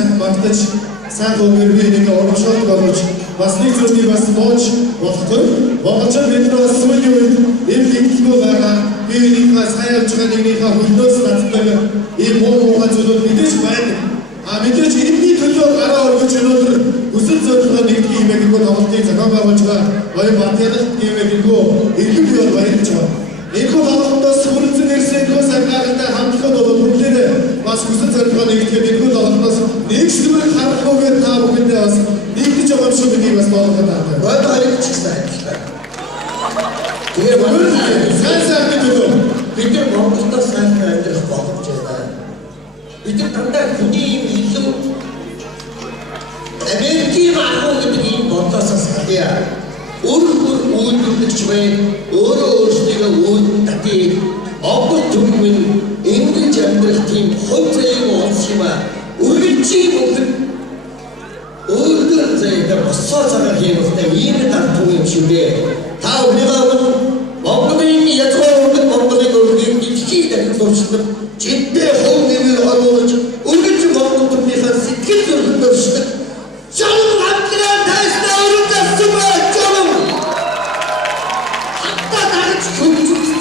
сайн магтаж сайн гомөр би нэг урамшуулт болгож бас нэг зүйлийг бас бооч болохгүй. Монголчууд бид нар бас сүүлийн үед ийм нэгдэлгүй байгаа. Би нэгнийхээ сайн явж байгаа нэгнийхээ хөлнөөс татдаг ийм муу зүйлүүд мэдээж байна. Мэдээж энэний төлөө гараа өргөж өнөөдөр хүсэл зорилгоо нэгдэх юм яг гоо тоглолтын зохион байгуулж байгаа гоё Батянах гэмээр иргэн бий бол баярлаж байгаа. Энэхүү тоглолтоос хүрэлцэн ирсэн энэхүү саргаатай хамтлагууд бол бүгдээ бас хүсэл зорилгоо нэгтгэхэд энэхүү тоглолтоос нэг зүйлийг харахгүйгээр та бүхэндээ бас нэгдэж байгаа юм шиг гэдгийг бас болгоход байна. Бод хоёрч сайн. Тэгээ бүгд сайн төлөө бид нар Монголд сайн амьдрах боломж байна. Бид нар дандаа хүний юм илүү Америкийн ахуй гэдэг ийм бодлоос салъя. Өөрөөр үйлдвэрлэгч бай, өөрөө өөрсдөө үйлдэх обод түмэн ингэж амьдрах тийм хувь заяа улс юм аа. Үргэлжийн бүгд өөрөөр заяа босоо цагаар хиймэлтэй ийм дарт юм шүү дээ. Та өнөөдөр Монголын язгуурд Монголын өргөний дэлхийд дахиулсан жинтэй хов нэмэр оруулж үргэлж Монгол төрнийхээ сэтгэл зүрхэнд өршдөг. Чамд хамтран тайснаа өргөсөн байх чамд. Хатта дагч хөвчөж.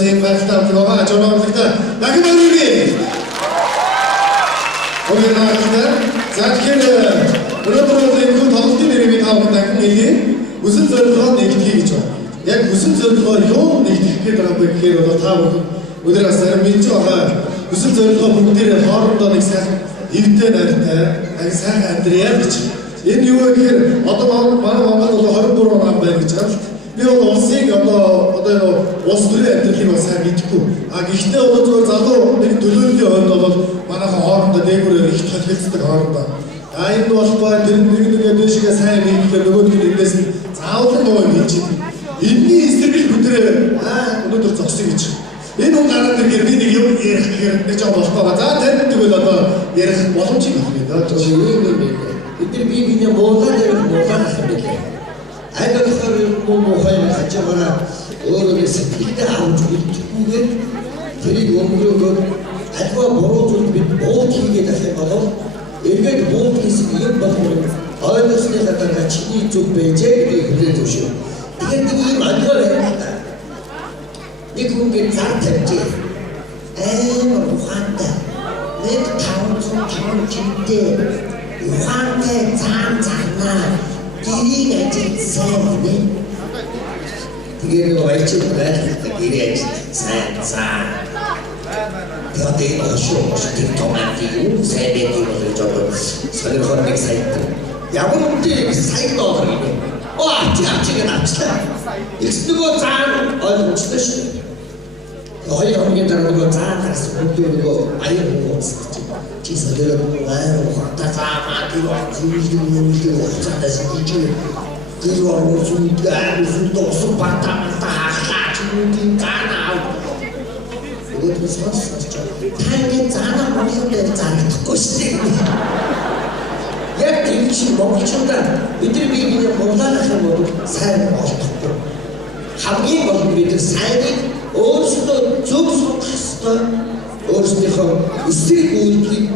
бас энэ байхдаа байгаа ажуулагтай дахин өргөе. Өөний наадтай за тэгэхээр өнөөдөр энэ хүн тоглолтын нэрийг тавхан дахин хэлье. Үсэн зорилгоо нэгтгэе гэж байна. Яг үсэн зорилгоо юу нэгтгэх гээд байгаа бэ гэхээр одоо та бүхэн өнөөдөр бас зарим мэдж байгаа үсэн зорилгоо бүгдээрээ хоорондоо нэг сайхан эвтэй найртай сайхан амьдрья гэж. Энэ юу вэ гэхээр одоо манай Монгол бол 23 он байна гэж байна. Би бол улсыг одоо улс төрийн амьдралыг бас сайн мэдэхгүй. Гэхдээ одоо зөвхөн залуу нэг төлөөллийн хувьд бол манайхан хоорондоо дээгүүрээр их толилцдог хоорондоо. Энэ болохгүй тэр нэг дэшигээ сайн мэдхээр нөгөөдгөө эндээс нь заавал нөө хийж идэв. Энэний эсрэг бүдрээ өнөөдөр зогсоё гэж. Энэ хүн гараад ирэхээр би нэг юм ярих гэхээр нэг жоо болохгүй ба. За танд тэгвэл одоо ярих боломжийг авах гэдэг. Бид биний муулаад явах юм билээ. Айдахаар муу хойно хачаараа өөрөө сэтгэлдээ авч үлдэхгүйгээр тэрийг өнгөрөөгөө альва буруу зүйл бид бууд хийгээд авах болов эргээд бууд хийсэн юм болов ойлгосны гадаа чиний зүг байжээ гэдэг хэлээд өгшөө. Тэгэхээр нэг юм ангар байна. Нэг хүнгээ зар тавьчих. Ухаантай. Нэг 500 чинтэй. Ухаантай цаан цаанаа. Гэрийн ажил сайн нэ. Тэгээд нэг баячил байдаг гэрийн ажил сайн цаан. Тэгээд ошоо тэр томати юу сайн байдаг гэж одоо сонирхол нэг сайт. Ямар үнэтэй сайт доо юм. Ачиг наачлаа. Эсвэл цаан ойлгомжтой шүү. Хоёр хоногийн дараа нөгөө цаан гарсан нөгөө аян ууцсан. Чи содор ухаантай цаамаа тийм ухаантай сидэж тэр уусууд батамта хахаач юм танаа. Өгөөд сонсож таны цаанаа монголоор заагдахгүй шүү. Яг тийм чи монголчуудаа бидний биений монголоор юм бол сайн болохгүй. Хамгийн гол нь бид сайныг өөрсдөө зөв судах ёстой. Өөрсдийнхөө эсрэг үйлдэлийг